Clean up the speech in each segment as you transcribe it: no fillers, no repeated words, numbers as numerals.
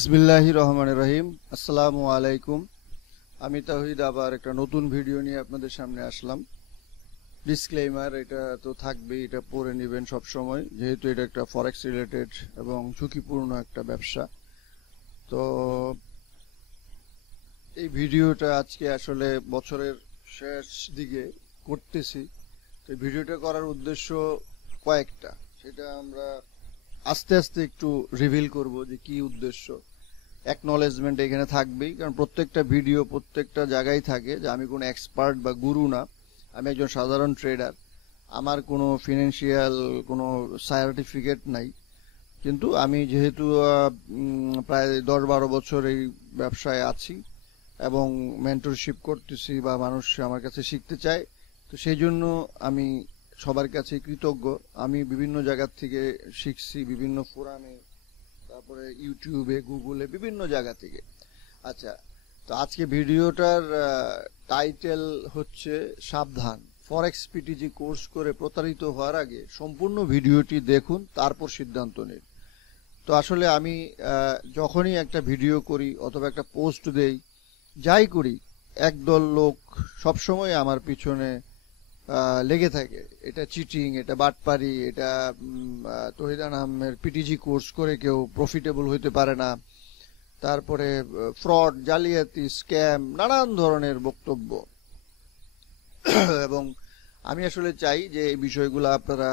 বিসমিল্লাহির রহমানির রহিম। আসসালামু আলাইকুম। আমি তাওহীদ আবার একটা নতুন ভিডিও নিয়ে আপনাদের সামনে আসলাম। ডিসক্লেইমার এটা তো থাকবেই, এটা পড়ে নেবেন সব সময়, যেহেতু এটা একটা ফরেক্স রিলেটেড এবং ঝুঁকিপূর্ণ একটা ব্যবসা। তো এই ভিডিওটা আজকে আসলে বছরের শেষ দিকে করতেছি। তো এই ভিডিওটা করার উদ্দেশ্য কয়েকটা, সেটা আমরা আস্তে আস্তে একটু রিভিল করব যে কি উদ্দেশ্য। অ্যাকনলেজমেন্ট এখানে থাকবেই, কারণ প্রত্যেকটা ভিডিও প্রত্যেকটা জায়গায় থাকে যে আমি কোনো এক্সপার্ট বা গুরু না, আমি একজন সাধারণ ট্রেডার। আমার কোনো ফিনান্সিয়াল কোনো সার্টিফিকেট নাই, কিন্তু আমি যেহেতু প্রায় 10-12 বছর এই ব্যবসায় আছি এবং মেন্টরশিপ করতেছি বা মানুষ আমার কাছে শিখতে চায়, তো সেই জন্য আমি সবার কাছে কৃতজ্ঞ। আমি বিভিন্ন জায়গার থেকে শিখছি, বিভিন্ন ফোরামে, তারপরে ইউটিউবে, গুগলে, বিভিন্ন জায়গা থেকে। আচ্ছা, তো আজকে ভিডিওটার টাইটেল হচ্ছে সাবধান, ফরেক্স পিটিজি কোর্স করে প্রতারিত হওয়ার আগে সম্পূর্ণ ভিডিওটি দেখুন, তারপর সিদ্ধান্ত নিন। তো আসলে আমি যখনই একটা ভিডিও করি অথবা একটা পোস্ট দেই, যাই করি, একদল লোক সবসময় আমার পিছনে লেগে থাকে। এটা চিটিং, এটা বাটপারি, এটা তহিদ আনামের পিটিজি কোর্স করে কেউ প্রফিটেবল হইতে পারে না, তারপরে ফ্রড, জালিয়াতি, স্ক্যাম, নানান ধরনের বক্তব্য। এবং আমি আসলে চাই যে এই বিষয়গুলো আপনারা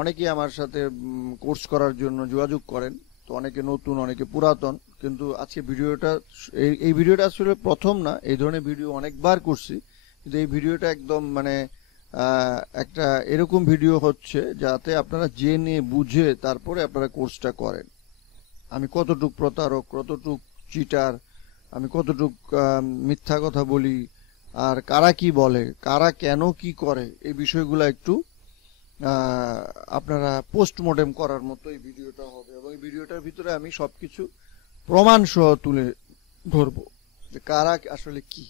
অনেকেই আমার সাথে কোর্স করার জন্য যোগাযোগ করেন, তো অনেকে নতুন, অনেকে পুরাতন। কিন্তু আজকে ভিডিওটা, এই ভিডিওটা আসলে প্রথম না, এই ধরনের ভিডিও অনেকবার করছি, কিন্তু এই ভিডিওটা একদম মানে একটা এরকম ভিডিও হচ্ছে যাতে আপনারা জেনে বুঝে তারপরে আপনারা কোর্সটা করেন। আমি কতটুক প্রতারক, কতটুক চিটার, আমি কতটুক মিথ্যা কথা বলি, আর কারা কি বলে, কারা কেন কি করে, এই বিষয়গুলো একটু আপনারা পোস্টমর্টেম করার মতো এই ভিডিওটা হবে। এবং এই ভিডিওটার ভিতরে আমি সবকিছু প্রমাণ সহ তুলে ধরবো যে কারা আসলে কি।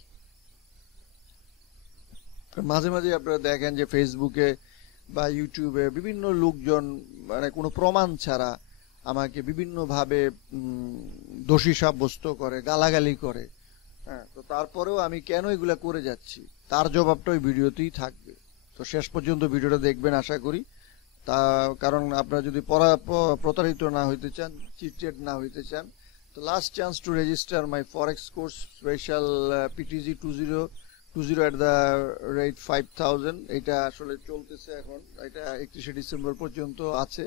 মাঝে মাঝে আপনারা দেখেন যে ফেসবুকে বা ইউটিউবে বিভিন্ন লোকজন মানে কোনো প্রমাণ ছাড়া আমাকে বিভিন্নভাবে দোষী সাব্যস্ত করে, গালাগালি করে। হ্যাঁ, তো তারপরেও আমি কেন এগুলা করে যাচ্ছি তার জবাবটা ওই ভিডিওতেই থাকবে। তো শেষ পর্যন্ত ভিডিওটা দেখবেন আশা করি। তা কারণ আপনারা যদি প্রতারিত না হইতে চান, চিটেড না হইতে চান, তো last chance to register my forex course special PTG 2020 at the rate 5000, এটা আসলে চলতেছে এখন। এটা 31শে ডিসেম্বর পর্যন্ত আছে।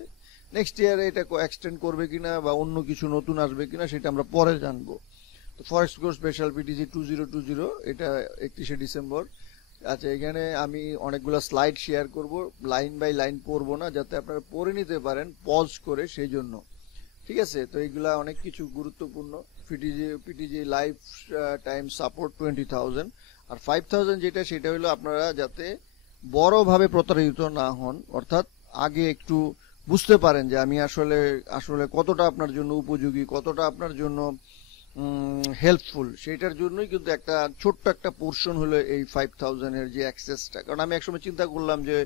নেক্সট ইয়ারে এটা এক্সটেন্ড করবে কিনা বা অন্য কিছু নতুন আসবে কিনা সেটা আমরা পরে জানবো। তো ফরেক্স কোর্স স্পেশাল পিটিজি 2020, এটা 31শে ডিসেম্বর। আচ্ছা, এখানে আমি অনেকগুলো স্লাইড শেয়ার করব, লাইন বাই লাইন পড়বো না, যাতে আপনারা পড়ে নিতে পারেন পজ করে, সেই জন্য। ঠিক আছে, তো এইগুলা অনেক কিছু গুরুত্বপূর্ণ। পিটিজি লাইফ টাইম সাপোর্ট 20,000, আর 5,000 যেটা, সেটা হলো আপনারা যাতে বড়ভাবে প্রতারিত না হন, অর্থাৎ আগে একটু বুঝতে পারেন যে আমি আসলে কতটা আপনার জন্য উপযোগী, কতটা আপনার জন্য হেল্পফুল, সেটার জন্যই কিন্তু একটা ছোট্ট একটা পোর্শন হলো এই 5,000 এর যে অ্যাক্সেসটা। কারণ আমি একসময় চিন্তা করলাম যে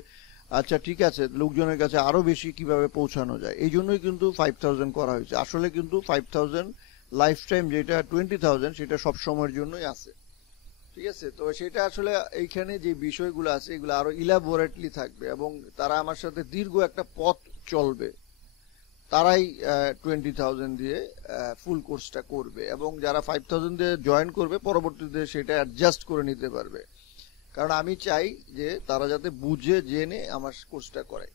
আচ্ছা ঠিক আছে, লোকজনের কাছে আরো বেশি কিভাবে পৌঁছানো যায়, এই জন্যই কিন্তু 5,000 করা হয়েছে। আসলে কিন্তু 5,000 লাইফ টাইম যেটা 20,000, সেটা সব সময়ের জন্যই আছে। ঠিক আছে, তো সেটা আসলে এইখানে যে বিষয়গুলো আছে এগুলো আরো ইলাবোরেটলি থাকবে, এবং তারা আমার সাথে দীর্ঘ একটা পথ চলবে, তারাই 20,000 দিয়ে ফুল কোর্সটা করবে। এবং যারা 5,000 দিয়ে জয়েন করবে, পরবর্তীতে সেটা অ্যাডজাস্ট করে নিতে পারবে। কারণ আমি চাই যে তারা যাতে বুঝে জেনে আমার কোর্সটা করে।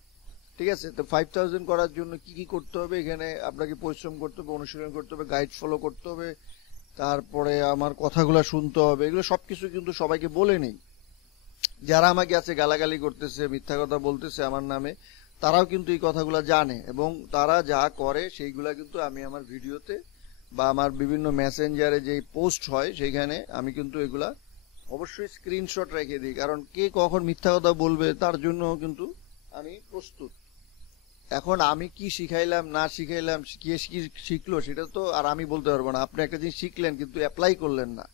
ঠিক আছে, তো 5,000 করার জন্য কি কি করতে হবে, এখানে আপনাকে পরিশ্রম করতে হবে, অনুশীলন করতে হবে, গাইড ফলো করতে হবে, তারপরে আমার কথাগুলো শুনতে হবে। এগুলো সবকিছু কিন্তু সবাইকে বলে নেই। যারা আমাকে আছে গালাগালি করতেছে, মিথ্যা কথা বলতেছে আমার নামে, তারাও কিন্তু এই কথাগুলো জানে, এবং তারা যা করে সেইগুলা কিন্তু আমি আমার ভিডিওতে বা আমার বিভিন্ন মেসেঞ্জারে যে পোস্ট হয় সেইখানে আমি কিন্তু এগুলা অবশ্যই স্ক্রিনশট রেখে দিই। কারণ কে কখন মিথ্যা কথা বলবে তার জন্য কিন্তু আমি প্রস্তুত। এখন আমি কি শিখাইলাম না শিখাইলাম, কে শিখলো, সেটা তো আর আমি বলতে পারবো না। আপনি একটা জিনিস শিখলেন কিন্তু অ্যাপ্লাই করলেন না,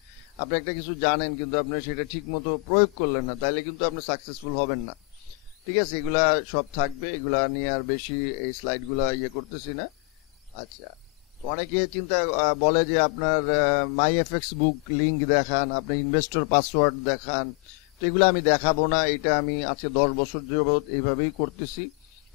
আপনি একটা কিছু জানেন কিন্তু আপনি সেটা ঠিক মতো প্রয়োগ করলেন না, তাইলে কিন্তু আপনি সাকসেসফুল হবেন না। ঠিক আছে, এগুলা সব থাকবে, এগুলা নিয়ে আর বেশি এই স্লাইডগুলা করতেছি না। আচ্ছা, অনেকে চিন্তা বলে যে আপনার মাই এফএক্স বুক লিংক দেখান, আপনি ইনভেস্টর পাসওয়ার্ড দেখান। তো এগুলো আমি দেখাবো না, এটা আমি আজকে 10 বছর যাবত এইভাবেই করতেছি।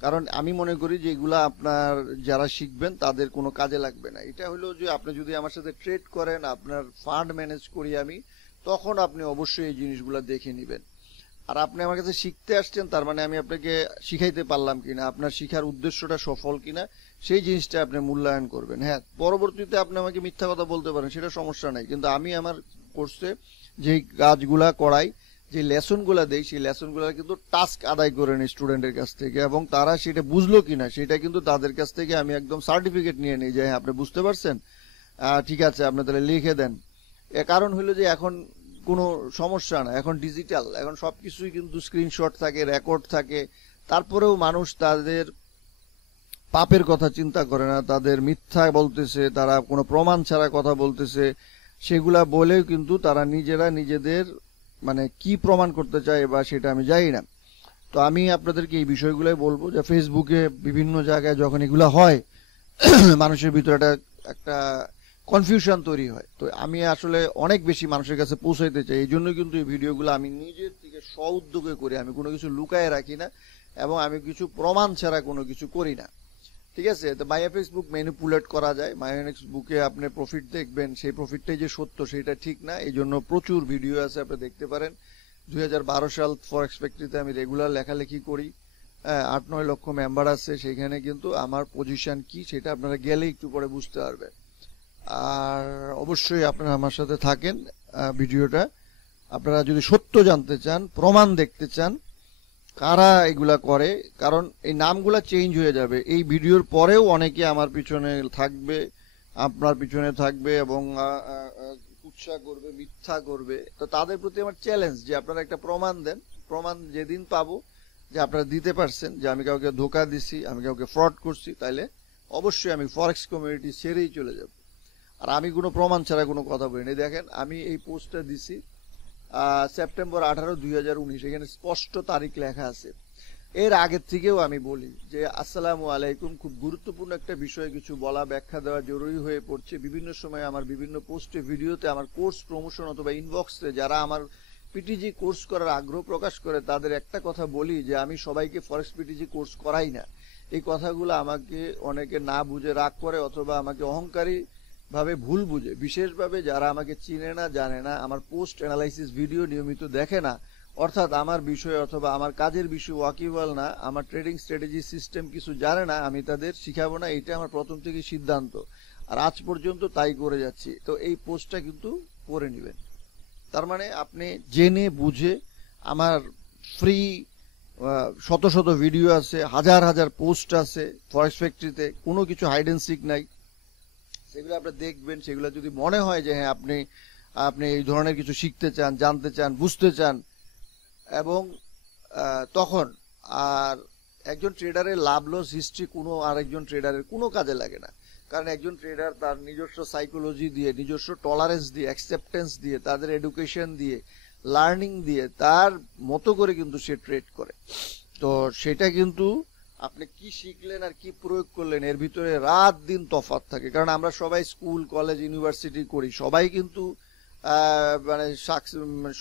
কারণ আমি মনে করি যে এগুলা আপনার যারা শিখবেন তাদের কোনো কাজে লাগবে না। এটা হলো যে আপনি যদি আমার সাথে ট্রেড করেন, আপনার ফান্ড ম্যানেজ করি আমি, তখন আপনি অবশ্যই এই জিনিসগুলো দেখে নেবেন। আর আপনি আমার কাছে শিখতে আসছেন, তার মানে আমি আপনাকে শিখাইতে পারলাম কিনা, আপনার শিখার উদ্দেশ্যটা সফল কিনা, সেই জিনিসটা আপনি মূল্যায়ন করবেন। হ্যাঁ, পরবর্তীতে আপনি আমাকে মিথ্যা কথা বলতে পারেন, সেটা সমস্যা নাই, কিন্তু আমি আমার কোর্সে যে কাজগুলা করাই, যে লেসনগুলা দেই, সেই লেসনগুলা কিন্তু টাস্ক আদায় করে নিই স্টুডেন্টের কাছ থেকে, এবং তারা সেটা বুঝলো কিনা সেটা কিন্তু তাদের কাছ থেকে আমি একদম সার্টিফিকেট নিয়ে নিই যে হ্যাঁ আপনি বুঝতে পারছেন, ঠিক আছে আপনি তাহলে লিখে দেন। এর কারণ হলো যে এখন কোনো সমস্যা না, এখন ডিজিটাল, এখন সবকিছুই কিন্তু স্ক্রিনশট থাকে, রেকর্ড থাকে। তারপরেও মানুষ তাদের পাপের কথা চিন্তা করে না, তাদের মিথ্যা বলতেছে, তারা কোনো প্রমাণ ছাড়া কথা বলতেছে, সেগুলা বলেও কিন্তু তারা নিজেরা নিজেদের মানে কি প্রমাণ করতে চায় বা সেটা আমি জানি না। তো আমি আপনাদেরকে এই বিষয়গুলোই বলবো যে ফেসবুকে বিভিন্ন জায়গায় যখন এগুলা হয় মানুষের ভিতরে একটা কনফিউশন তৈরি হয়। তো আমি আসলে অনেক বেশি মানুষের কাছে পৌঁছাইতে চাই, এই জন্য কিন্তু এই ভিডিওগুলো আমি নিজের থেকে স্ব-উদ্যোগে করি। আমি কোনো কিছু লুকায় রাখি না, এবং আমি কিছু প্রমাণ ছাড়া কোনো কিছু করি না। ঠিক আছে? তো মাইএফএক্স বুক ম্যানিপুলেট করা যায়, মাইএফএক্স বুকে আপনি প্রফিট দেখবেন, সেই প্রফিটটাই যে সত্য সেটা ঠিক না। এই জন্য প্রচুর ভিডিও আছে, আপনি দেখতে পারেন। 2012 সাল ফরেক্স ফ্যাক্টরিতে আমি রেগুলার লেখালেখি করি, 8-9 লক্ষ মেম্বার আছে, সেখানে কিন্তু আমার পজিশন কি সেটা আপনারা গেলে একটু পরে বুঝতে পারবেন। আর অবশ্যই আপনারা আমার সাথে থাকেন। ভিডিওটা আপনারা যদি সত্য জানতে চান, প্রমাণ দেখতে চান কারা এগুলা করে, কারণ এই নামগুলা চেঞ্জ হয়ে যাবে। এই ভিডিওর পরেও অনেকে আমার পিছনে থাকবে, আপনার পিছনে থাকবে, এবং কুৎসা করবে, মিথ্যা করবে। তো তাদের প্রতি আমার চ্যালেঞ্জ যে আপনারা একটা প্রমাণ দেন। প্রমাণ যেদিন পাবো যে আপনারা দিতে পারছেন যে আমি কাউকে ধোকা দিছি, আমি কাউকে ফ্রড করছি, তাইলে অবশ্যই আমি ফরেক্স কমিউনিটি ছেড়েই চলে যাব। আর আমি কোনো প্রমাণ ছাড়া কোনো কথা বলিনি। দেখেন আমি এই পোস্টটা দিছি সেপ্টেম্বর 18, 2019, এখানে স্পষ্ট তারিখ লেখা আছে। এর আগের থেকেও আমি বলি যে আসসালামু আলাইকুম, খুব গুরুত্বপূর্ণ একটা বিষয়ে কিছু বলা, ব্যাখ্যা দেওয়া জরুরি হয়ে পড়ছে। বিভিন্ন সময় আমার বিভিন্ন পোস্টে, ভিডিওতে, আমার কোর্স প্রমোশন অথবা ইনবক্সে যারা আমার পিটিজি কোর্স করার আগ্রহ প্রকাশ করে তাদের একটা কথা বলি যে আমি সবাইকে ফরেক্স পিটিজি কোর্স করাই না। এই কথাগুলো আমাকে অনেকে না বুঝে রাগ করে, অথবা আমাকে অহংকারী ভাবে ভুল বুঝে, বিশেষভাবে যারা আমাকে চিনে না, জানে না, আমার পোস্ট অ্যানালাইসিস ভিডিও নিয়মিত দেখে না, অর্থাৎ আমার বিষয় অথবা আমার কাজের বিষয় ওয়াকিবল না, আমার ট্রেডিং স্ট্র্যাটেজি সিস্টেম কিছু জানে না, আমি তাদের শিখাবো না। এটা আমার প্রথম থেকে সিদ্ধান্ত, আর আজ পর্যন্ত তাই করে যাচ্ছি। তো এই পোস্টটা কিন্তু পড়ে নেবেন। তার মানে আপনি জেনে বুঝে, আমার ফ্রি শত শত ভিডিও আছে, হাজার হাজার পোস্ট আছে ফরেক্স ফ্যাক্টরিতে, কোনো কিছু হাইড এন্ড সিক নাই, সেগুলো আপনি দেখবেন। সেগুলো যদি মনে হয় যে হ্যাঁ আপনি আপনি এই ধরনের কিছু শিখতে চান, জানতে চান, বুঝতে চান, এবং তখন আর একজন ট্রেডারের লাভ লস হিস্ট্রি কোনো আরেকজন ট্রেডারের কোনো কাজে লাগে না। কারণ একজন ট্রেডার তার নিজস্ব সাইকোলজি দিয়ে, নিজস্ব টলারেন্স দিয়ে, অ্যাকসেপ্টেন্স দিয়ে, তাদের এডুকেশন দিয়ে, লার্নিং দিয়ে, তার মতো করে কিন্তু সে ট্রেড করে। তো সেটা কিন্তু আপনি কি শিখলেন আর কি প্রয়োগ করলেন এর ভিতরে রাত দিন তফাৎ থাকে। কারণ আমরা সবাই স্কুল, কলেজ, ইউনিভার্সিটি করি, সবাই কিন্তু মানে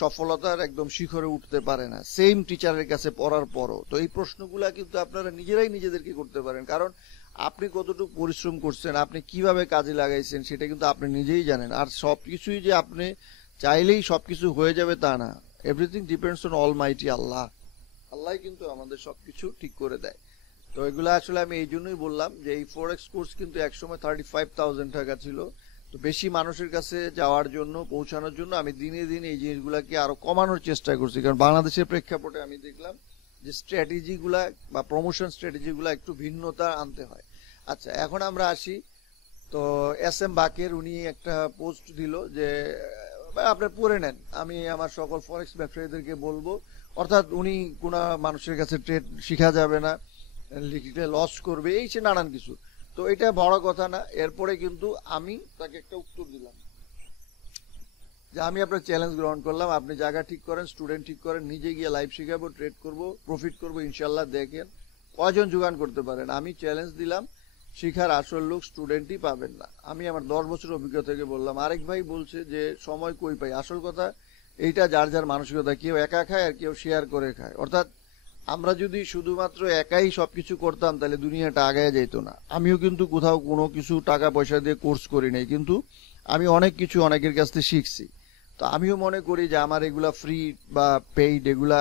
সফলতার একদম শিখরে উঠতে পারে না সেম টিচারের কাছে পড়ার পরও। তো এই প্রশ্নগুলা কিন্তু আপনারা নিজেরাই নিজেদেরকে করতে পারেন, কারণ আপনি কতটুকু পরিশ্রম করছেন, আপনি কিভাবে কাজে লাগাইছেন সেটা কিন্তু আপনি নিজেই জানেন। আর সবকিছুই যে আপনি চাইলেই সবকিছু হয়ে যাবে তা না। এভরিথিং ডিপেন্ডস অন অলমাইটি আল্লাহ। আল্লাহ কিন্তু আমাদের সবকিছু ঠিক করে দেয়। তো এগুলো আসলে আমি এই জন্যই বললাম যে এই ফরেক্স কোর্স কিন্তু একসময় 35,000 টাকা ছিল। তো বেশি মানুষের কাছে যাওয়ার জন্য, পৌঁছানোর জন্য আমি দিনে দিনে এই জিনিসগুলাকে আরো কমানোর চেষ্টা করছি। কারণ বাংলাদেশের প্রেক্ষাপটে আমি দেখলাম যে স্ট্র্যাটেজিগুলা বা প্রমোশন স্ট্র্যাটেজিগুলা একটু ভিন্নতা আনতে হয়। আচ্ছা, এখন আমরা আসি। তো SM বাকের উনি একটা পোস্ট দিল যে আপনি পড়ে নেন, আমি আমার সকল ফরেক্স ব্যবসায়ীদেরকে বলবো, অর্থাৎ উনি কোনো মানুষের কাছে ট্রেড শিখা যাবে না, লিখলে লস করবে, এই সে নানান কিছু। তো এটা বড় কথা না। এরপরে কিন্তু আমি তাকে একটা উত্তর দিলাম যে আমি আপনার চ্যালেঞ্জ গ্রহণ করলাম, আপনি জায়গা ঠিক করেন, স্টুডেন্ট ঠিক করেন, নিজে গিয়ে লাইভ শিখাবো, ট্রেড করব, প্রফিট করব, ইনশাল্লাহ। দেখেন কয়জন যোগান করতে পারেন। আমি চ্যালেঞ্জ দিলাম শিখার আসল লোক স্টুডেন্টই পাবেন না। আমি আমার 10 বছর অভিজ্ঞতা থেকে বললাম। আরেক ভাই বলছে যে সময় কই পাই। আসল কথা এইটা যার যার মানসিকতা, কেউ একা খায় আর কেউ শেয়ার করে খায়। অর্থাৎ আমরা যদি শুধুমাত্র একাই সবকিছু করতাম তাহলে দুনিয়াটা আগায় যেত না। আমিও কিন্তু কোথাও কোনো কিছু টাকা পয়সা দিয়ে কোর্স করি নাই, কিন্তু আমি অনেক কিছু অনেকের কাছ থেকে শিখছি। তো আমিও মনে করি যে আমার এগুলা ফ্রি বা পেইড এগুলা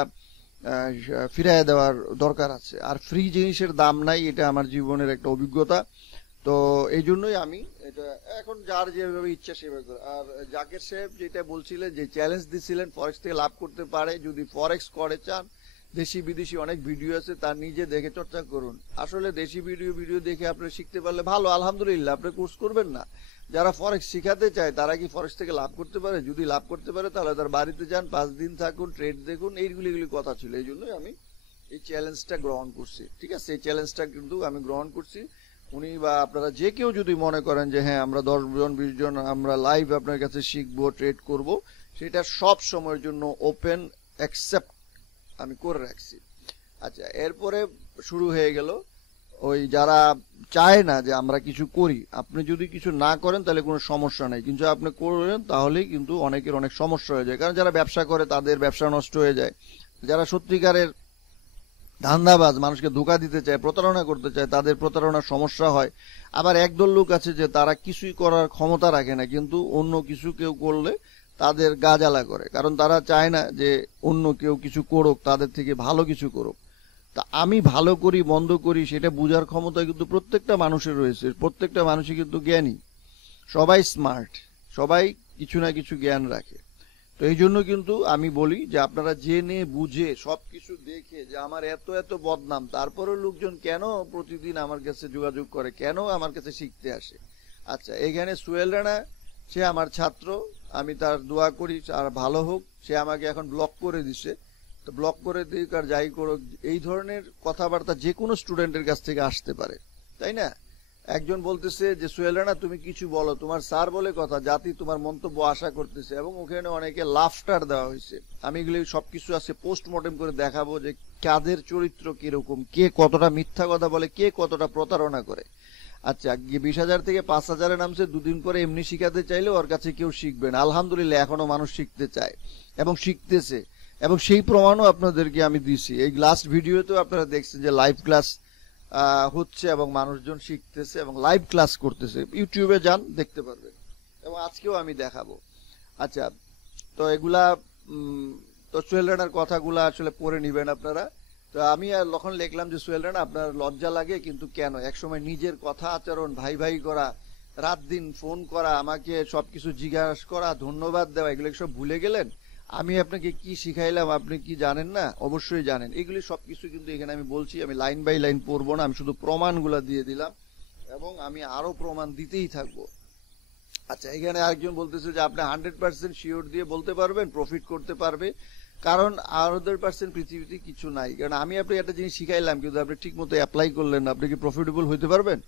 ফিরাইয়া দেওয়ার দরকার আছে। আর ফ্রি জিনিসের দাম নাই, এটা আমার জীবনের একটা অভিজ্ঞতা। তো এই জন্যই আমি এটা এখন যার যেভাবে ইচ্ছা সেভাবে করে। আর জাকের সাহেব যেটা বলছিলেন যে চ্যালেঞ্জ দিছিলেন ফরেক্স থেকে লাভ করতে পারে, যদি ফরেক্স করে চান দেশি বিদেশি অনেক ভিডিও আছে, তার নিজে দেখে চর্চা করুন। আসলে দেশি ভিডিও দেখে আপনি শিখতে পারলে ভালো, আলহামদুলিল্লাহ, আপনি কোর্স করবেন না। যারা ফরেক্স শিখাতে চায় তারা কি ফরেক্স থেকে লাভ করতে পারে? যদি লাভ করতে পারে তাহলে তার বাড়িতে যান, 5 দিন থাকুন, ট্রেড দেখুন। এইগুলি কথা ছিল। এই জন্যই আমি এই চ্যালেঞ্জটা গ্রহণ করছি। ঠিক আছে, এই চ্যালেঞ্জটা কিন্তু আমি গ্রহণ করছি। উনি বা আপনারা যে কেউ যদি মনে করেন যে হ্যাঁ আমরা 10 জন 20 জন আমরা লাইভ আপনার কাছে শিখবো, ট্রেড করব, সেটা সব সময়ের জন্য ওপেন অ্যাকসেপ্ট আমি করে রাখছি। আচ্ছা, এরপরে শুরু হয়ে গেল ওই যারা চায় না যে আমরা কিছু করি। আপনি যদি কিছু না করেন তাহলে কোনো সমস্যা নেই, কিন্তু আপনি করেন তাহলেই কিন্তু অনেকের অনেক সমস্যা হয়ে যায়। কারণ যারা ব্যবসা করে তাদের ব্যবসা নষ্ট হয়ে যায়। যারা সত্যিকারের ধান্দাবাজ, মানুষকে ধোঁকা দিতে চায়, প্রতারণা করতে চায়, তাদের প্রতারণার সমস্যা হয়। আবার একদল লোক আছে যে তারা কিছুই করার ক্ষমতা রাখে না, কিন্তু অন্য কিছু কেউ করলে তাদের গা জ্বালা করে, কারণ তারা চায় না যে অন্য কেউ কিছু করুক, তাদের থেকে ভালো কিছু করুক। তা আমি ভালো করি মন্দ করি সেটা বোঝার ক্ষমতা কিন্তু প্রত্যেকটা মানুষের রয়েছে। প্রত্যেকটা মানুষই কিন্তু জ্ঞানী, সবাই স্মার্ট, সবাই কিছু না কিছু জ্ঞান রাখে। তো এই জন্য কিন্তু আমি বলি যে আপনারা জেনে বুঝে সবকিছু দেখে যে আমার এত এত বদনাম, তারপরেও লোকজন কেন প্রতিদিন আমার কাছে যোগাযোগ করে, কেন আমার কাছে শিখতে আসে। আচ্ছা, এখানে সোহেল রানা, সে আমার ছাত্র, আমি তার দোয়া করি আর ভালো হোক। সে আমাকে এখন ব্লক করে দিছে, তো ব্লক করে দিক আর যাই করুক, এই ধরনের কথাবার্তা যে কোনো স্টুডেন্টের কাছ থেকে আসতে পারে, তাই না? একজন বলতেছে যে সোহেল রানা তুমি কিছু বলো, তোমার স্যার বলে কথা, জাতি তোমার মন্তব্য আশা করতেছে, এবং ওখানে অনেকে লাফটার দেওয়া হয়েছে। আমি এগুলি সবকিছু আছে পোস্টমর্টেম করে দেখাবো যে কাদের চরিত্র কিরকম, কে কতটা মিথ্যা কথা বলে, কে কতটা প্রতারণা করে। আচ্ছা, 20,000 থেকে 5,000-এ নামছে, দুদিন পরে এমনি শিখাতে চাইলে ওর কাছে কেউ শিখবে না। আলহামদুলিল্লাহ, এখনো মানুষ শিখতে চায় এবং শিখতেছে, এবং সেই প্রমাণও আপনাদেরকে আমি দিছি। এই লাস্ট ভিডিওতেও আপনারা দেখছেন যে লাইভ ক্লাস হচ্ছে এবং মানুষজন শিখতেছে এবং লাইভ ক্লাস করতেছে। ইউটিউবে যান, দেখতে পারবেন, এবং আজকেও আমি দেখাবো। আচ্ছা, তো এগুলা তো সোহেল রানার কথাগুলা আসলে পড়ে নিবেন আপনারা। তো আমি আর যখন লিখলাম যে সোহেল রানা আপনার লজ্জা লাগে, কিন্তু কেন? একসময় নিজের কথা আচরণ ভাই ভাই করা, রাত দিন ফোন করা, আমাকে সবকিছু জিজ্ঞাসা করা, ধন্যবাদ দেওয়া, এগুলো সব ভুলে গেলেন? আমি আপনাকে কি শিখাইলাম আপনি কি জানেন না? অবশ্যই জানেন। এগুলি সবকিছু কিন্তু এখানে আমি বলছি, আমি লাইন বাই লাইন পড়বো না, আমি শুধু প্রমাণগুলা দিয়ে দিলাম এবং আমি আরো প্রমাণ দিতেই থাকবো। আচ্ছা, এখানে আরেকজন বলতেছে যে আপনি 100% শিওর দিয়ে বলতে পারবেন প্রফিট করতে পারবে, কারণ 100% পৃথিবীতে কিছু নাই। কারণ আমি আপনি একটা জিনিস শিখাইলাম কিন্তু আপনি ঠিক মতো অ্যাপ্লাই করলেন না, আপনি কি প্রফিটেবল হইতে পারবেন?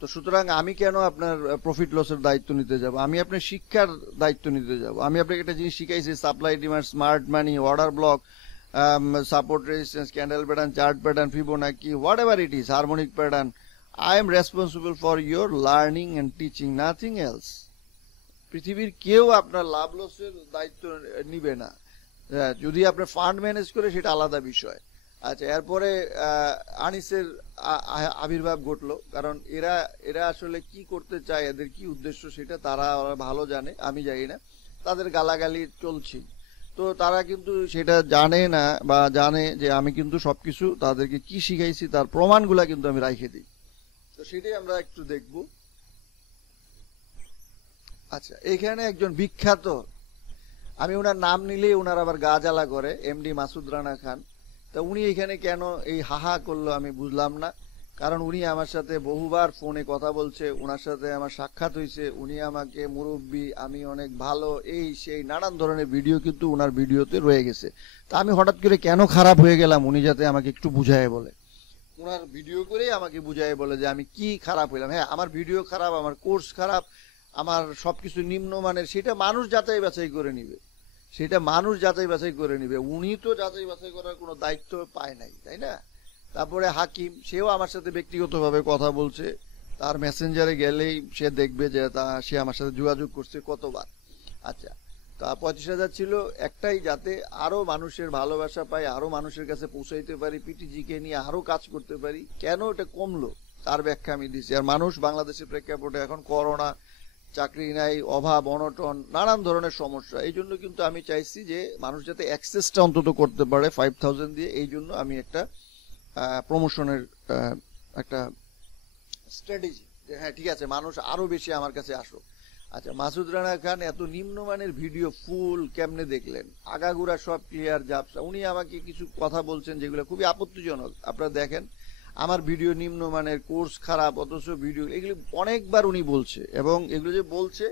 তো সুতরাং আমি কেন আপনার প্রফিট লসের দায়িত্ব নিতে যাব? আমি আপনার শিক্ষার দায়িত্ব নিতে যাব। আমি আপনাকে একটা জিনিস শিখাইছি, supply demand, smart money, order block, support resistance, candle pattern, chart pattern, Fibonacci, whatever it is, harmonic pattern. I am responsible for your learning and teaching, nothing else. পৃথিবীর কেউ আপনার লাভ লসের দায়িত্ব নিবে না। যদি আপনার ফান্ড ম্যানেজ করে সেটা আলাদা বিষয়। আচ্ছা, এরপরে আনিসের আবির্ভাব ঘটলো, কারণ এরা এরা আসলে কি করতে চায়, এদের কি উদ্দেশ্য সেটা তারা ভালো জানে, আমি জানি না। তাদের গালাগালি চলছে, তো তারা কিন্তু সেটা জানে না, বা জানে যে আমি কিন্তু সবকিছু তাদেরকে কি শিখাইছি তার প্রমাণগুলা কিন্তু আমি রাখে দিই। তো সেটাই আমরা একটু দেখব। আচ্ছা, এখানে একজন বিখ্যাত, আমি ওনার নাম নিলে ওনার আবার গা জ্বালা করে, এমডি মাসুদ রানা খান। তা উনি এখানে কেন এই হাহা করলো আমি বুঝলাম না। কারণ উনি আমার সাথে বহুবার ফোনে কথা বলছে, ওনার সাথে আমার সাক্ষাৎ হয়েছে, উনি আমাকে মুরব্বী, আমি অনেক ভালো, এই সেই নানান ধরনের ভিডিও কিন্তু ওনার ভিডিওতে রয়ে গেছে। তা আমি হঠাৎ করে কেন খারাপ হয়ে গেলাম, উনি যাতে আমাকে একটু বুঝায় বলে, ওনার ভিডিও করেই আমাকে বুঝায় বলে যে আমি কি খারাপ হইলাম। হ্যাঁ, আমার ভিডিও খারাপ, আমার কোর্স খারাপ, আমার সবকিছু নিম্নমানের, সেটা মানুষ যাচাই বাছাই করে নিবে, সেটা মানুষ যাচাই বাছাই করে নিবে। উনি তো যাচাই বাছাই করার কোনো দায়িত্ব পায় নাই, তাই না? তারপরে হাকিম, সেও আমার সাথে ব্যক্তিগতভাবে কথা বলছে, তার মেসেঞ্জারে গেলেই সে দেখবে যে সে আমার সাথে যোগাযোগ করছে কতবার। আচ্ছা, তা 35,000 ছিল একটাই, যাতে আরো মানুষের ভালোবাসা পাই, আরো মানুষের কাছে পৌঁছাইতে পারি, পিটিজি কে নিয়ে আরো কাজ করতে পারি। কেন এটা কমলো তার ব্যাখ্যা আমি দিচ্ছি। আর মানুষ বাংলাদেশের প্রেক্ষাপটে এখন করোনা, চাকরি নাই, অভাব, অনটন, নানান ধরনের সমস্যা, এই জন্য কিন্তু আমি চাইছি যে মানুষ যাতে অ্যাক্সেসটা অন্তত করতে পারে 5,000 দিয়ে। এই জন্য আমি একটা প্রমোশনের একটা স্ট্র্যাটেজি, যে হ্যাঁ ঠিক আছে মানুষ আরো বেশি আমার কাছে আসুক। আচ্ছা, মাসুদ রানা খান এত নিম্নমানের ভিডিও ফুল কেমনে দেখলেন? আগাগোড়া সব ক্লিয়ার ঝাপসা। উনি আমাকে কিছু কথা বলছেন যেগুলো খুবই আপত্তিজনক। আপনারা দেখেন আমার ভিডিও নিম্নমানের, কোর্স খারাপ, অথচ ভিডিও এগুলো অনেকবার উনি বলছে, এবং এগুলো যে বলছে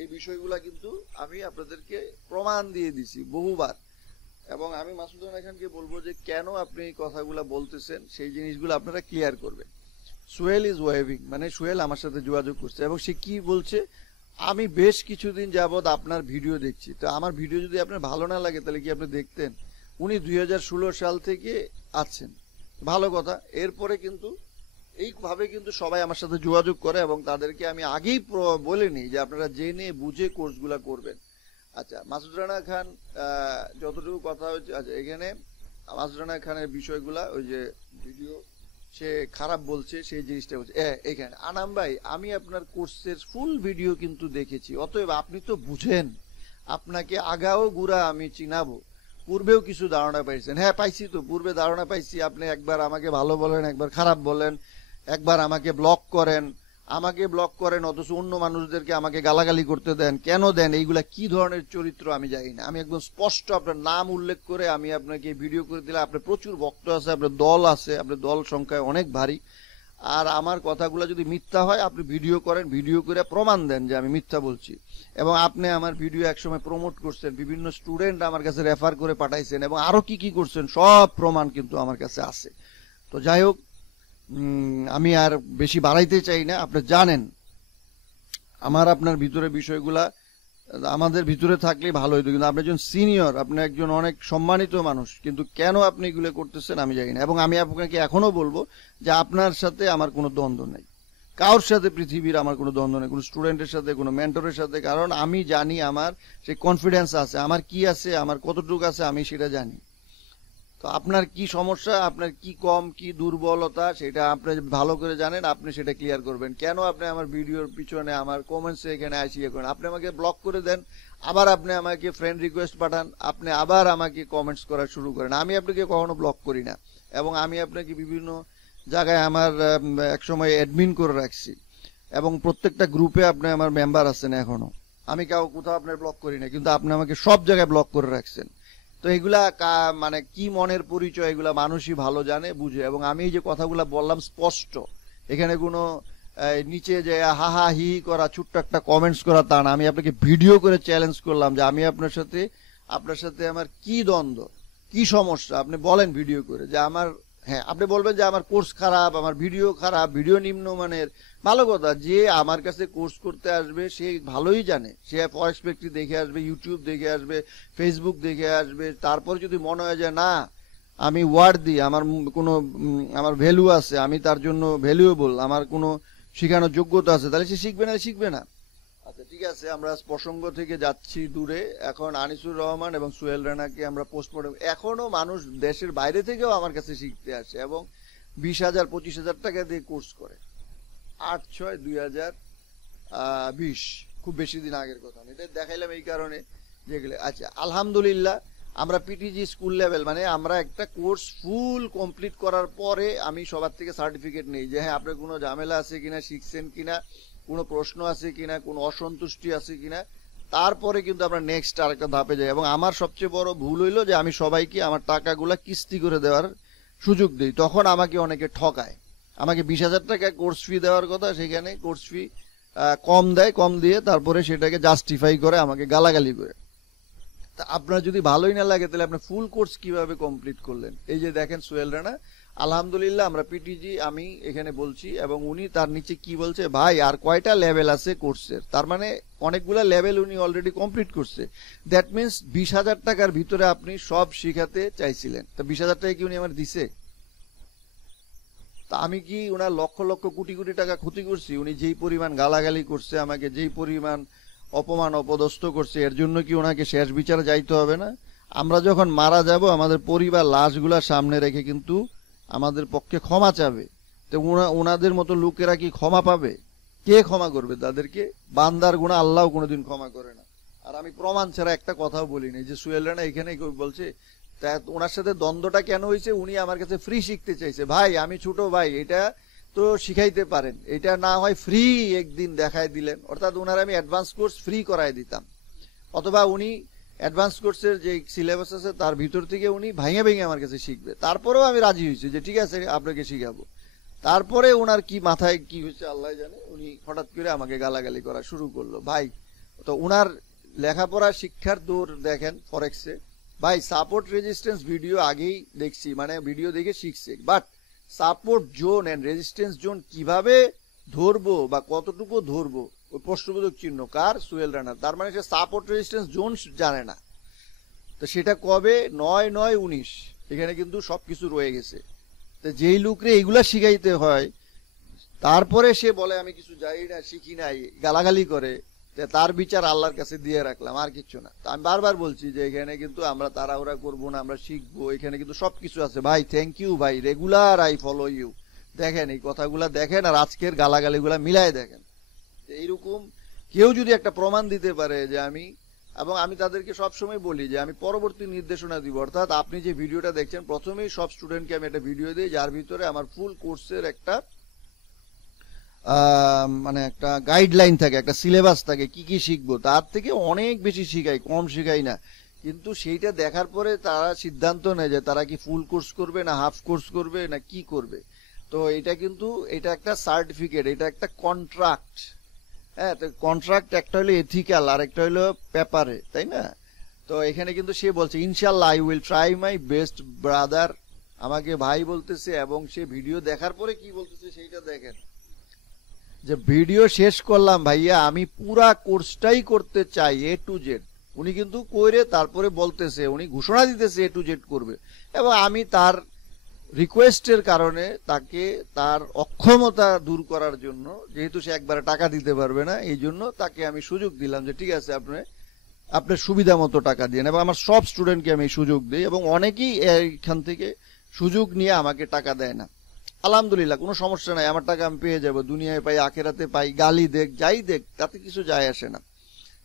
এই বিষয়গুলা কিন্তু আমি আপনাদেরকে প্রমাণ দিয়ে দিছি বহুবার। এবং আমি মাসুদ রানা খানকে বলবো যে কেন আপনি এই কথাগুলো বলতেছেন, সেই জিনিসগুলো আপনারা ক্লিয়ার করবেন। সোহেল ইজ ওয়েভিং, মানে সোহেল আমার সাথে যোগাযোগ করছে, এবং সে কি বলছে, আমি বেশ কিছুদিন যাবৎ আপনার ভিডিও দেখছি, তো আমার ভিডিও যদি আপনার ভালো না লাগে তাহলে কি আপনি দেখতেন? উনি 2016 সাল থেকে আছেন, ভালো কথা। এরপরে কিন্তু এইভাবে কিন্তু সবাই আমার সাথে যোগাযোগ করে, এবং তাদেরকে আমি আগেই বলে নিই যে আপনারা জেনে বুঝে কোর্সগুলা করবেন। আচ্ছা, মাসুদ রানা খান যতটুকু কথা হচ্ছে, আচ্ছা এখানে মাসুদ রানা খানের বিষয়গুলা, ওই যে ভিডিও সে খারাপ বলছে সেই জিনিসটা বলছে এখানে। আনাম ভাই, আমি আপনার কোর্সের ফুল ভিডিও কিন্তু দেখেছি, অতএব আপনি তো বুঝেন, আপনাকে আগাও গুড়া আমি চিনাবো। পূর্বেও কিছু ধারণা পাইছেন? হ্যাঁ পাইছি তো, পূর্বে ধারণা পাইছি। আপনি একবার আমাকে ভালো বলেন, একবার খারাপ বলেন, একবার আমাকে ব্লক করেন, অথচ অন্য মানুষদেরকে আমাকে গালাগালি করতে দেন। কেন দেন? এইগুলা কি ধরনের চরিত্র আমি জানি না। আমি একদম স্পষ্ট আপনার নাম উল্লেখ করে আমি আপনাকে ভিডিও করে দিলাম। আপনার প্রচুর ভক্ত আছে, আপনার দল আছে, আপনার দল সংখ্যায় অনেক ভারী। আর আমার কথাগুলো যদি মিথ্যা হয় আপনি ভিডিও করেন, ভিডিও করে প্রমাণ দেন যে আমি মিথ্যা বলছি। এবং আপনি আমার ভিডিও একসময় প্রমোট করছেন, বিভিন্ন স্টুডেন্ট আমার কাছে রেফার করে পাঠাইছেন, এবং আরো কি কি করছেন সব প্রমাণ কিন্তু আমার কাছে আছে। তো যাই হোক, আমি আর বেশি বাড়াইতে চাই না। আপনি জানেন আমার আপনার ভিতরে বিষয়গুলা আমাদের ভিতরে থাকলে ভালো হইতো, কিন্তু আপনি একজন সিনিয়র, আপনি একজন অনেক সম্মানিত মানুষ, কিন্তু কেন আপনি এগুলো করতেছেন আমি জানি না। এবং আমি আপনাকে এখনো বলবো যে আপনার সাথে আমার কোনো দ্বন্দ্ব নেই, কারোর সাথে পৃথিবীর আমার কোনো দ্বন্দ্ব নেই, কোনো স্টুডেন্টের সাথে, কোনো মেন্টরের সাথে। কারণ আমি জানি আমার সেই কনফিডেন্স আছে, আমার কি আছে, আমার কতটুকু আছে আমি সেটা জানি। তো আপনার কি সমস্যা, আপনার কি কম, কি দুর্বলতা, সেটা আপনি ভালো করে জানেন, আপনি সেটা ক্লিয়ার করবেন। কেন আপনি আমার ভিডিওর পিছনে আমার কমেন্টসে এখানে আসিয়ে করেন? আপনি আমাকে ব্লক করে দেন, আবার আপনি আমাকে ফ্রেন্ড রিকোয়েস্ট পাঠান, আপনি আবার আমাকে কমেন্টস করা শুরু করেন। আমি আপনাকে কখনো ব্লক করি না, এবং আমি আপনাকে বিভিন্ন জায়গায় আমার একসময় অ্যাডমিন করে রাখছি, এবং প্রত্যেকটা গ্রুপে আপনি আমার মেম্বার আছেন এখনো। আমি কোথাও আপনার ব্লক করি না, কিন্তু আপনি আমাকে সব জায়গায় ব্লক করে রাখছেন। তো এগুলা মানে কি মনের পরিচয়, এগুলা মানুষই ভালো জানে, বুঝে। এবং আমি এই যে কথাগুলা বললাম স্পষ্ট, এখানে কোনো নিচে যে হাহা হি করা, ছোট্ট একটা কমেন্টস করা তা না। আমি আপনাকে ভিডিও করে চ্যালেঞ্জ করলাম যে আমি আপনার সাথে আমার কি দ্বন্দ্ব, কি সমস্যা, আপনি বলেন ভিডিও করে যে আমার। হ্যাঁ, আপনি বলবেন যে আমার কোর্স খারাপ, আমার ভিডিও খারাপ, ভিডিও নিম্নমানের, ভালো কথা। যে আমার কাছে কোর্স করতে আসবে সে ভালোই জানে, সে ফরেক্সপেক্টরি দেখে আসবে, ইউটিউব দেখে আসবে, ফেসবুক দেখে আসবে। তারপরে যদি মনে হয় যে না আমি ওয়ার্ড দিই, আমার কোনো আমার ভ্যালু আছে, আমি তার জন্য ভ্যালুয়েবল, আমার কোনো শেখানোর যোগ্যতা আছে, তাহলে সে শিখবে না। আচ্ছা ঠিক আছে, আমরা প্রসঙ্গ থেকে যাচ্ছি দূরে। এখন আনিসুর রহমান এবং সোহেল রানাকে আমরা পোস্টমর্টম, এখনো মানুষ দেশের বাইরে থেকেও আমার কাছে শিখতে আসে, এবং 20,000 25,000 টাকা দিয়ে কোর্স করে। 8/6/2020, খুব বেশি দিন আগের কথা। আমি এটা দেখাইলাম এই কারণে যেগুলো। আচ্ছা, আলহামদুলিল্লাহ আমরা পিটিজি স্কুল লেভেল, মানে আমরা একটা কোর্স ফুল কমপ্লিট করার পরে আমি সবার থেকে সার্টিফিকেট নেই যে হ্যাঁ আপনার কোনো ঝামেলা আছে কিনা, শিখছেন কিনা, কোনো প্রশ্ন আছে কিনা, কোনো অসন্তুষ্টি আছে কিনা। তারপরে কিন্তু আমরা নেক্সট আরেকটা ধাপে যাই। এবং আমার সবচেয়ে বড় ভুল হইলো যে আমি সবাইকে আমার টাকাগুলা কিস্তি করে দেওয়ার সুযোগ দিই, তখন আমাকে অনেকে ঠকায়। আমাকে 20,000 টাকা কোর্স ফি দেওয়ার কথা, সেখানে কোর্স ফি কম দেয়, কম দিয়ে তারপরে সেটাকে জাস্টিফাই করে আমাকে গালাগালি করে। তা আপনার যদি ভালোই না লাগে তাহলে আপনি ফুল কোর্স কিভাবে কমপ্লিট করলেন? এই যে দেখেন সোহেল রানা, আলহামদুলিল্লাহ আমরা পিটিজি, আমি এখানে বলছি, এবং উনি তার নিচে কি বলছে, ভাই আর কয়টা লেভেল আছে কোর্সের? তার মানে অনেকগুলা লেভেল উনি অলরেডি কমপ্লিট করছে। দ্যাট মিনস 20,000 টাকার ভিতরে আপনি সব শিখাতে চাইছিলেন, তো 20,000 টাকা কি উনি আমার দিছে? তা আমি কি ওনার লক্ষ লক্ষ কোটি কোটি টাকা ক্ষতি করছি? উনি যেই পরিমাণ গালাগালি করছে আমাকে, যেই পরিমাণ অপমান অপদস্থ করছে, এর জন্য কি ওনাকে শেষ বিচারে যাইতে হবে না? আমরা যখন মারা যাব আমাদের পরিবার লাশগুলা সামনে রেখে কিন্তু আমাদের পক্ষে ক্ষমা চাবে। তো ওনাদের মতো লোকেরা কি ক্ষমা পাবে? কে ক্ষমা করবে তাদেরকে? বান্দার গুনাহ আল্লাহ কোনোদিন ক্ষমা করে না। আর আমি প্রমাণ ছাড়া একটা কথাও বলিনি। যে সুহেল রানা এখানে বলছে, তা ওনার সাথে দ্বন্দ্বটা কেন হয়েছে? উনি আমার কাছে ফ্রি শিখতে চাইছে। ভাই আমি ছোট ভাই, এটা তো শিখাইতে পারেন, এটা না হয় ফ্রি একদিন দেখায় দিলেন, অর্থাৎ ওনার আমি অ্যাডভান্স কোর্স ফ্রি করাই দিতাম, অথবা উনি অ্যাডভান্স কোর্সের যে সিলেবাস আছে তার ভিতর থেকে উনি ভাঙে ভেঙে আমার কাছে শিখবে। তারপরেও আমি রাজি হয়েছি যে ঠিক আছে আপনাকে শিখাবো। তারপরে ওনার কি মাথায় কি হয়েছে আল্লাহ জানে, উনি হঠাৎ করে আমাকে গালাগালি করা শুরু করলো। ভাই তো ওনার লেখাপড়া শিক্ষার দৌড় দেখেন ফরেক্সে। ভাই সাপোর্ট রেজিস্ট্যান্স ভিডিও আগেই দেখছি, মানে ভিডিও দেখে শিখছে, but support zone and resistance zone কিভাবে ধরবো বা কতটুকু ধরবো, ওই প্রশ্নবোধক চিহ্ন কার? সুহেল রানা। তার মানে সে সাপোর্ট রেজিস্ট্যান্স জোন জানে না। তো সেটা কবে? 9/9/19 এখানে কিন্তু সবকিছু রয়ে গেছে। তো যেই লোকরে এইগুলা শিখাইতে হয়, তারপরে সে বলে আমি কিছু জানি না, শিখি নাই, গালাগালি করে, তার বিচার আল্লাহর কাছে দিয়ে রাখলাম, আর কিছু না। আমি বারবার বলছি যে এখানে কিন্তু আমরা তাড়াহুড়া করবো না, আমরা শিখবো, এখানে কিন্তু সবকিছু আছে। ভাই থ্যাংক ইউ ভাই, রেগুলার আই ফলো ইউ। দেখেন এই কথাগুলা দেখেন আর আজকের গালাগালিগুলা মিলাই দেখেন। এইরকম কেউ যদি একটা প্রমাণ দিতে পারে যে আমি, এবং আমি তাদেরকে সবসময় বলি যে আমি পরবর্তী নির্দেশনা দিব, অর্থাৎ আপনি যে ভিডিওটা দেখছেন প্রথমেই সব স্টুডেন্টকে আমি একটা ভিডিও দিই যার ভিতরে আমার ফুল কোর্সের একটা মানে একটা গাইডলাইন থাকে, একটা সিলেবাস থাকে, কি কি শিখবো। তার থেকে অনেক বেশি শিখাই, কম শিখাই না। কিন্তু সেইটা দেখার পরে তারা সিদ্ধান্ত নেয় যে তারা কি ফুল কোর্স করবে না হাফ কোর্স করবে না কি করবে। তো এটা কিন্তু এটা একটা সার্টিফিকেট, এটা একটা কন্ট্রাক্ট। হ্যাঁ, তো কন্ট্রাক্ট একটা হলো এথিক্যাল আর একটা হলো পেপারে, তাই না? তো এখানে কিন্তু সে বলছে ইনশাল্লাহ I will try my best brother, আমাকে ভাই বলতেছে। এবং সে ভিডিও দেখার পরে কি বলতেছে সেইটা দেখেন, যে ভিডিও শেষ করলাম ভাইয়া, আমি পুরা কোর্সটাই করতে চাই এ টু জেড। উনি কিন্তু কইরে তারপরে বলতেছে, উনি ঘোষণা দিতেছে এ টু জেড করবে। এবং আমি তার রিকোয়েস্টের কারণে তাকে তার অক্ষমতা দূর করার জন্য, যেহেতু সে একবারে টাকা দিতে পারবে না, এই জন্য তাকে আমি সুযোগ দিলাম যে ঠিক আছে আপনি আপনার সুবিধা মতো টাকা দিয়ে। এবং আমার সব স্টুডেন্টকে আমি সুযোগ দিই এবং অনেকেই এখান থেকে সুযোগ নিয়ে আমাকে টাকা দেয় না। আলহামদুলিল্লাহ, কোনো সমস্যা নাই, আমার টাকা আমি পেয়ে যাবো, দুনিয়ায় পাই আখেরাতে পাই, গালি দেখ যাই দেখ তাতে কিছু যায় আসে না।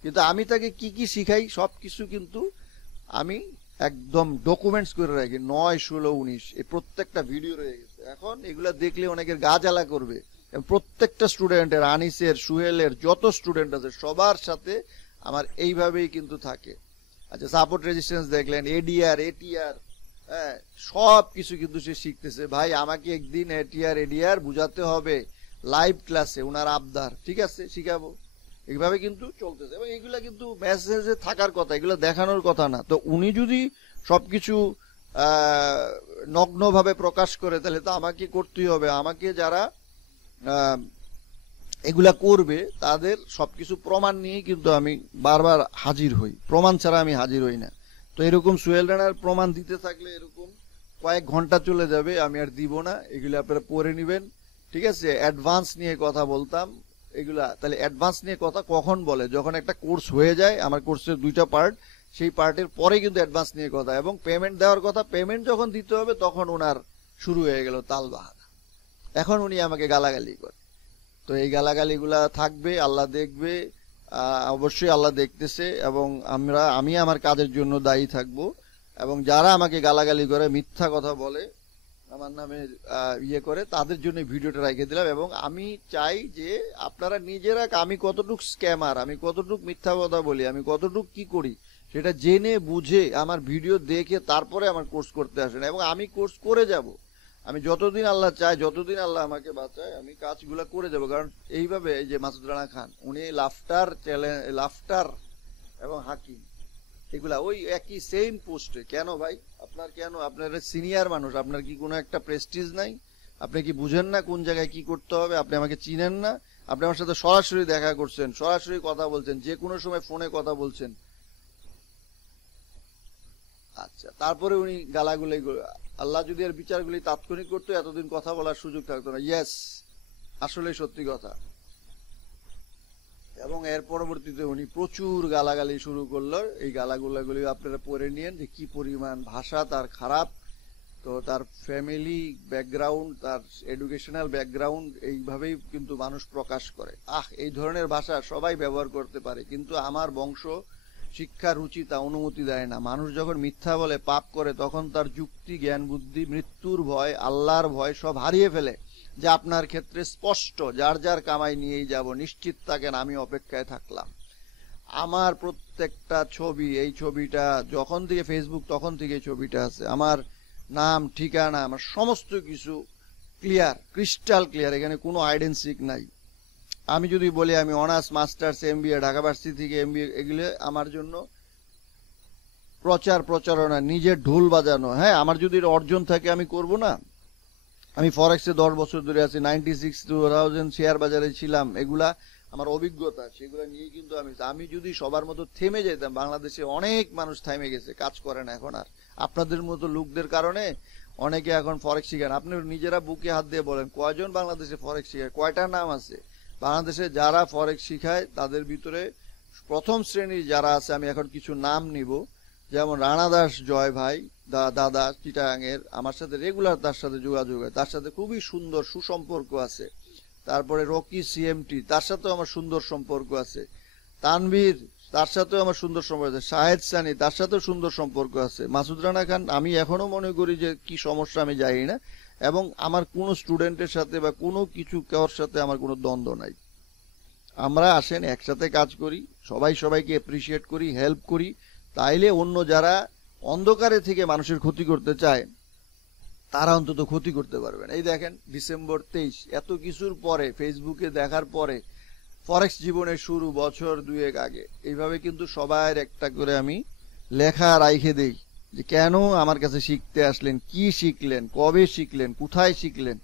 কিন্তু আমি তাকে কি কি শিখাই সবকিছু কিন্তু আমি একদম ডকুমেন্টস করে রাখি। 9, 16, 19 এই প্রত্যেকটা ভিডিও রয়ে গেছে। এখন এগুলা দেখলে অনেকের গা জ্বালা করবে। প্রত্যেকটা স্টুডেন্টের, আনিসের, সুহেলের যত স্টুডেন্ট আছে সবার সাথে আমার এইভাবেই কিন্তু থাকে। আচ্ছা, সাপোর্ট রেজিস্ট্যান্স দেখলেন, এডিআর, এটিআর, হ্যাঁ সব কিছু কিন্তু সে শিখতেছে। ভাই আমাকে একদিন এটিআর এডিআর বুঝাতে হবে লাইভ ক্লাসে, ওনার আবদার, ঠিক আছে শিখাবো। এইভাবে কিন্তু চলতেছে এবং এগুলা কিন্তু মেসেজে থাকার কথা, এগুলো দেখানোর কথা না। তো উনি যদি সবকিছু নগ্নভাবে প্রকাশ করে তাহলে তো আমাকে করতেই হবে। আমাকে যারা এগুলা করবে তাদের সবকিছু প্রমাণ নিয়ে কিন্তু আমি বারবার হাজির হই, প্রমাণ ছাড়া আমি হাজির হই না। তো এরকম সুহেল রানার প্রমাণ দিতে থাকলে এরকম কয়েক ঘন্টা চলে যাবে, আমি আর দিব না। এগুলো আপনারা পড়ে নেবেন, ঠিক আছে? অ্যাডভান্স নিয়ে কথা বলতাম এগুলা। তাহলে অ্যাডভান্স নিয়ে কথা কখন বলে? যখন একটা কোর্স হয়ে যায়, আমার কোর্সের 2টা পার্ট, সেই পার্টের পরে কিন্তু অ্যাডভান্স নিয়ে কথা। এবং পেমেন্ট দেওয়ার কথা, পেমেন্ট যখন দিতে হবে তখন ওনার শুরু হয়ে গেল তালবাহানা। এখন উনি আমাকে গালাগালি করে। তো এই গালাগালিগুলা থাকবে, আল্লাহ দেখবে, অবশ্যই আল্লাহ দেখতেছে। এবং আমি আমার কাজের জন্য দায়ী থাকব। এবং যারা আমাকে গালাগালি করে, মিথ্যা কথা বলে, আমার নামে ইয়ে করে, তাদের জন্য ভিডিওটা রেখে দিলাম। এবং আমি চাই যে আপনারা নিজেরা, আমি কতটুকু স্ক্যামার, আমি কতটুকু মিথ্যা কথা বলি, আমি কতটুকু কি করি, সেটা জেনে বুঝে আমার ভিডিও দেখে তারপরে আমার কোর্স করতে আসেন। এবং আমি কোর্স করে যাব, আমি যতদিন আল্লাহ চায়, যতদিন আল্লাহ আমাকে বাঁচায়, আমি কাজগুলা করে যাব। কারণ এইভাবে এই যে মাসুদ রানা খান, উনি লাফটার চ্যালেঞ্জ, লাফটার এবং হাকিম এগুলা ওই একই সেম পোস্টে। কেন ভাই? আপনার কেন? আপনার সিনিয়র মানুষ, আপনার কি কোনো একটা প্রেস্টিজ নাই? আপনি কি বুঝেন না কোন জায়গায় কি করতে হবে? আপনি আমাকে চিনেন না? আপনি আমার সাথে সরাসরি দেখা করছেন, সরাসরি কথা বলছেন, যে কোনো সময় ফোনে কথা বলছেন। আচ্ছা, তারপরে উনি গালাগুলি আল্লাহ যদি এর বিচারগুলি তাৎক্ষণিক করতো এতদিন কথা বলার সুযোগ থাকতো না। ইয়েস, আসলে সত্যি কথা। এবং এর পরবর্তীতে উনি প্রচুর গালাগালি শুরু করলো। এই গালাগুলাগুলি আপনারা পড়ে নিয়েন যে কি পরিমাণ ভাষা তার খারাপ। তো তার ফ্যামিলি ব্যাকগ্রাউন্ড, তার এডুকেশনাল ব্যাকগ্রাউন্ড এইভাবেই কিন্তু মানুষ প্রকাশ করে। এই ধরনের ভাষা সবাই ব্যবহার করতে পারে, কিন্তু আমার বংশ শিক্ষা রুচি তা অনুমতি দেয় না। মানুষ যখন মিথ্যা বলে, পাপ করে, তখন তার যুক্তি, জ্ঞান, বুদ্ধি, মৃত্যুর ভয়, আল্লাহর ভয় সব হারিয়ে ফেলে। যে আপনার ক্ষেত্রে স্পষ্ট, যার যার কামাই নিয়েই যাব, নিশ্চিত থাকেন আমি অপেক্ষায় থাকলাম। আমার প্রত্যেকটা ছবি, এই ছবিটা যখন থেকে ফেসবুক তখন থেকে ছবিটা আছে, আমার নাম, ঠিকানা, আমার সমস্ত কিছু ক্লিয়ার, ক্রিস্টাল ক্লিয়ার। এখানে কোনো হাইড এন্ড সিক নাই। আমি যদি বলি আমি honours, masters, MBA, Dhaka varsity থেকে এমবিএ, এগুলো আমার জন্য প্রচারণা, নিজের ঢোল বাজানো। হ্যাঁ, আমার যদি অর্জন থাকে আমি করব না? আমি ফরেক্সে 10 বছর ধরে আছি, 96 2000 শেয়ার বাজারে ছিলাম। এগুলা আমার অভিজ্ঞতা, সেগুলো নিয়ে কিন্তু আমি যদি সবার মতো থেমে যেতাম, বাংলাদেশে অনেক মানুষ থেমে গেছে, কাজ করে না এখন আর। আপনাদের মতো লোকদের কারণে অনেকে এখন ফরেক্স শিখান। আপনি নিজেরা বুকে হাত দিয়ে বলেন, কয়জন বাংলাদেশে ফরেক্স শিখায়? কয়টা নাম আছে বাংলাদেশে যারা ফরেক্স শিখায়? তাদের ভিতরে প্রথম শ্রেণীর যারা আছে, আমি এখন কিছু নাম নিব, যেমন রানা দাস জয় ভাই, দাদা চিটাগাঙের, আমার সাথে রেগুলার তার সাথে যোগাযোগ হয়, তার সাথে খুবই সুন্দর সুসম্পর্ক আছে। তারপরে রকি সিএমটি, তার সাথেও আমার সুন্দর সম্পর্ক আছে। তানভীর, তার সাথেও আমার সুন্দর সম্পর্ক আছে। শাহেদ সানি, তার সাথেও সুন্দর সম্পর্ক আছে। মাসুদ রানা খান, আমি এখনো মনে করি যে কি সমস্যা আমি জানি না, এবং আমার কোনো স্টুডেন্টের সাথে বা কোনো কিছু কারোর সাথে আমার কোনো দ্বন্দ্ব নাই। আমরা আসেন একসাথে কাজ করি, সবাই সবাইকে অ্যাপ্রিসিয়েট করি, হেল্প করি, তাইলে অন্য যারা অন্ধকারে থেকে মানুষের ক্ষতি করতে চায় তারা অন্তত ক্ষতি করতে পারবেন। এই দেখেন ডিসেম্বর 23, এত কিছুর পরে, ফেসবুকে দেখার পরে, ফরেক্স জীবনের শুরু বছর 2 আগে, এইভাবে কিন্তু সবার একটা করে আমি লেখা রাইখে দেই যে কেন আমার কাছে শিখতে আসলেন, কি শিখলেন, কবে শিখলেন, কোথায় শিখলেন।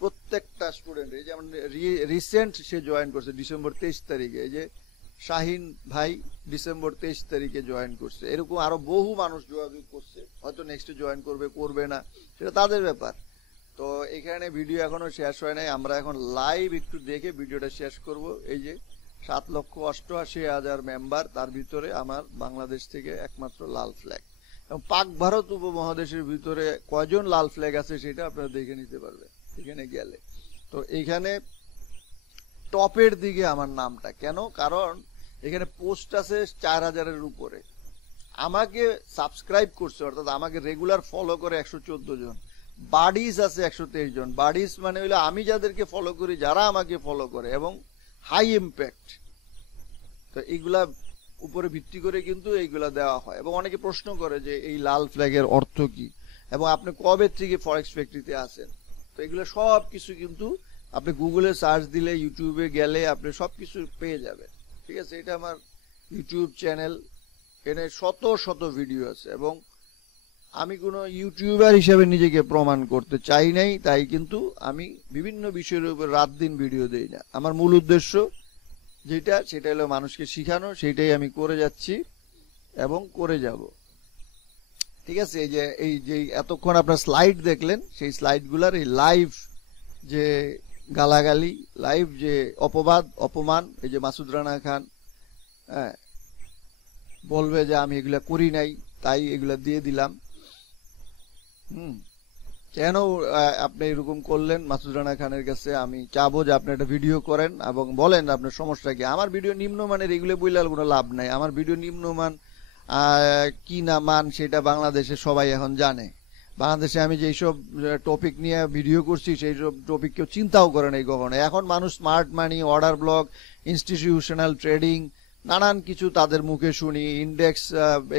প্রত্যেকটা স্টুডেন্ট, এই যেমন রিসেন্ট সে জয়েন করছে ডিসেম্বর 23 তারিখে, এই যে শাহিন ভাই ডিসেম্বর 23 তারিখে জয়েন করছে। এরকম আরো বহু মানুষ যোগাযোগ করছে, হয়তো নেক্সটে জয়েন করবে, করবে না, সেটা তাদের ব্যাপার। তো এখানে ভিডিও এখনো শেষ হয় নাই, আমরা এখন লাইভ একটু দেখে ভিডিওটা শেষ করব। এই যে 7,88,000 মেম্বার, তার ভিতরে আমার বাংলাদেশ থেকে একমাত্র লাল ফ্ল্যাগ। এবং পাক ভারত উপমহাদেশের ভিতরে কয়জন লাল ফ্ল্যাগ আছে সেটা আপনারা দেখে নিতে পারবেন এখানে গেলে। তো এইখানে টপের দিকে আমার নামটা কেন? কারণ এখানে পোস্ট আছে 4000-এর উপরে, আমাকে সাবস্ক্রাইব করছে, অর্থাৎ আমাকে রেগুলার ফলো করে 114 জন, বাডিস আছে 123 জন। বাডিস মানে হইলো আমি যাদেরকে ফলো করি, যারা আমাকে ফলো করে, এবং হাই ইম্প্যাক্ট। তো এইগুলা উপরে ভিত্তি করে কিন্তু এইগুলা দেওয়া হয়। এবং অনেকে প্রশ্ন করে যে এই লাল ফ্ল্যাগের অর্থ কি, এবং আপনি কবে থেকে ফরেক্স ফ্যাক্টরিতে আছেন। তো এগুলো সব কিছু কিন্তু আপনি গুগলে সার্চ দিলে, ইউটিউবে গেলে আপনি সবকিছু পেয়ে যাবেন। ঠিক আছে, এটা আমার ইউটিউব চ্যানেল, এখানে শত শত ভিডিও আছে, এবং আমি কোনো ইউটিউবার হিসেবে নিজেকে প্রমাণ করতে চাই নাই, তাই কিন্তু আমি বিভিন্ন বিষয়ের উপর রাত দিন ভিডিও দেই না। আমার মূল উদ্দেশ্য যেটা, সেটা হলো মানুষকে শিখানো, সেটাই আমি করে যাচ্ছি এবং করে যাব। ঠিক আছে, এই যে এতক্ষণ আপনার স্লাইড দেখলেন, সেই স্লাইডগুলার এই লাইভ যে গালাগালি, লাইভ যে অপবাদ, অপমান, এই যে মাসুদ রানা খান বলবে যে আমি এগুলা করি নাই, তাই এগুলা দিয়ে দিলাম। কেন আপনি এরকম করলেন? মাসুদ রানা খানের কাছে আমি চাবো যে আপনি একটা ভিডিও করেন এবং বলেন আপনার সমস্যা কি। আমার ভিডিও নিম্নমানের, এগুলো বললে কোনো লাভ নাই। আমার ভিডিও নিম্নমান কি না মান সেটা বাংলাদেশে সবাই এখন জানে। বাংলাদেশে আমি যেসব টপিক নিয়ে ভিডিও করছি সেই সব টপিক কেউ চিন্তাও করে নাই কখনো। এখন মানুষ smart money, order block, institutional trading, নানান কিছু তাদের মুখে শুনি, ইন্ডেক্স,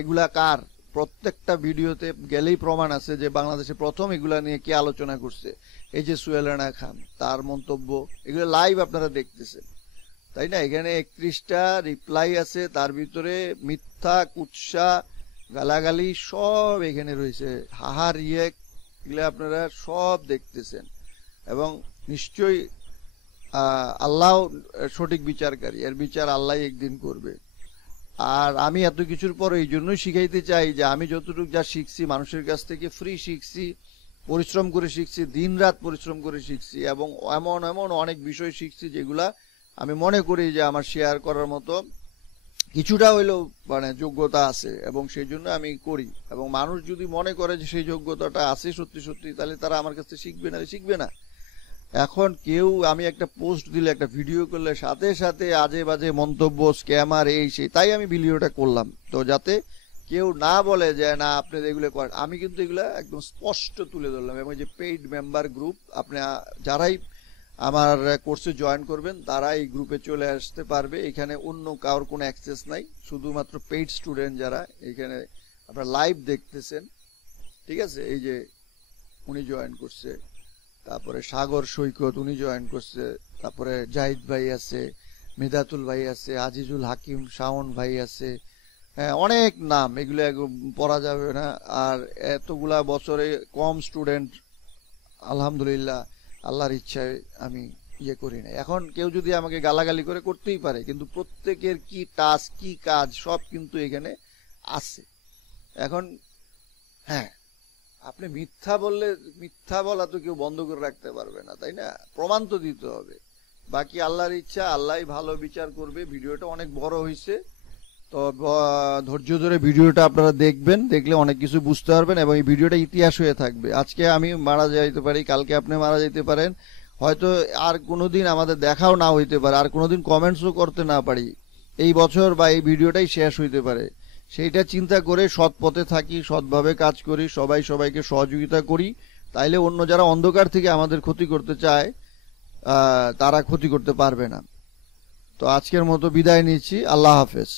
এগুলা কার? প্রত্যেকটা ভিডিওতে গেলেই প্রমাণ আছে যে বাংলাদেশে প্রথম এগুলা নিয়ে কি আলোচনা করছে, এই যে সোহেল রানা খান, তার মন্তব্য, এগুলো লাইভ আপনারা দেখতেছেন, তাই না? এখানে 31টা রিপ্লাই আছে, তার ভিতরে মিথ্যা, কুৎসা, গালাগালি সব এখানে রয়েছে, হাহার ইয়ে, এগুলো আপনারা সব দেখতেছেন। এবং নিশ্চয়ই আল্লাহ সঠিক বিচারকারী, এর বিচার আল্লাহ একদিন করবে। আর আমি এত কিছুর পর এই জন্যই শিখাইতে চাই যে আমি যতটুকু যা শিখছি মানুষের কাছ থেকে ফ্রি শিখছি, পরিশ্রম করে শিখছি, দিনরাত পরিশ্রম করে শিখছি, এবং এমন এমন অনেক বিষয় শিখছি যেগুলা আমি মনে করি যে আমার শেয়ার করার মতো কিছুটা হইলেও মানে যোগ্যতা আছে, এবং সেই জন্য আমি করি। এবং মানুষ যদি মনে করে যে সেই যোগ্যতাটা আছে সত্যি সত্যি, তাহলে তারা আমার কাছে শিখবে না। এখন কেউ আমি একটা পোস্ট দিলে, একটা ভিডিও করলে সাথে সাথে আজে বাজে মন্তব্য, স্ক্যামার, এই সেই, তাই আমি ভিডিওটা করলাম, তো যাতে কেউ না বলে যে না আপনি এগুলো করেন। আমি কিন্তু এগুলো একদম স্পষ্ট তুলে ধরলাম। এবং যে পেইড মেম্বার গ্রুপ, আপনি যারাই আমার কোর্সে জয়েন করবেন তারা এই গ্রুপে চলে আসতে পারবে। এখানে অন্য কারোর কোনো অ্যাক্সেস নাই, শুধুমাত্র পেইড স্টুডেন্ট যারা এখানে আপনারা লাইভ দেখতেছেন, ঠিক আছে। এই যে উনি জয়েন করছে, তারপরে সাগর সৈকত উনি জয়েন করছে, তারপরে জাহিদ ভাই আছে, মিদাতুল ভাই আছে, আজিজুল হাকিম, শাওন ভাই আছে, হ্যাঁ অনেক নাম, এগুলো পড়া যাবে না। আর এতগুলা বছরে কম স্টুডেন্ট, আলহামদুলিল্লাহ, আল্লাহর ইচ্ছায় আমি ইয়ে করি না। এখন কেউ যদি আমাকে গালাগালি করে, করতেই পারে, কিন্তু প্রত্যেকের কি টাস্ক, কি কাজ, সব কিন্তু এখানে আছে। এখন হ্যাঁ, আপনি মিথ্যা বললে, মিথ্যা বলা তো কেউ বন্ধ করে রাখতে পারবে না, তাই না? প্রমাণ তো দিতে হবে। বাকি আল্লাহর ইচ্ছা, আল্লাহই ভালো বিচার করবে। ভিডিওটা অনেক বড় হয়েছে, তো ধৈর্য ধরে ভিডিওটা আপনারা দেখবেন, দেখলে অনেক কিছু বুঝতে পারবেন, এবং এই ভিডিওটা ইতিহাস হয়ে থাকবে। আজকে আমি মারা যাইতে পারি, কালকে আপনি মারা যাইতে পারেন, হয়তো আর কোনোদিন আমাদের দেখাও না হইতে পারে, আর কোনোদিন কমেন্টসও করতে না পারি, এই বছর বা এই ভিডিওটাই শেষ হইতে পারে। সেইটা চিন্তা করে সৎ পথে থাকি, সৎভাবে কাজ করি, সবাই সবাইকে সহযোগিতা করি, তাইলে অন্য যারা অন্ধকার থেকে আমাদের ক্ষতি করতে চায় তারা ক্ষতি করতে পারবে না। তো আজকের মতো বিদায় নিচ্ছি, আল্লাহ হাফেজ।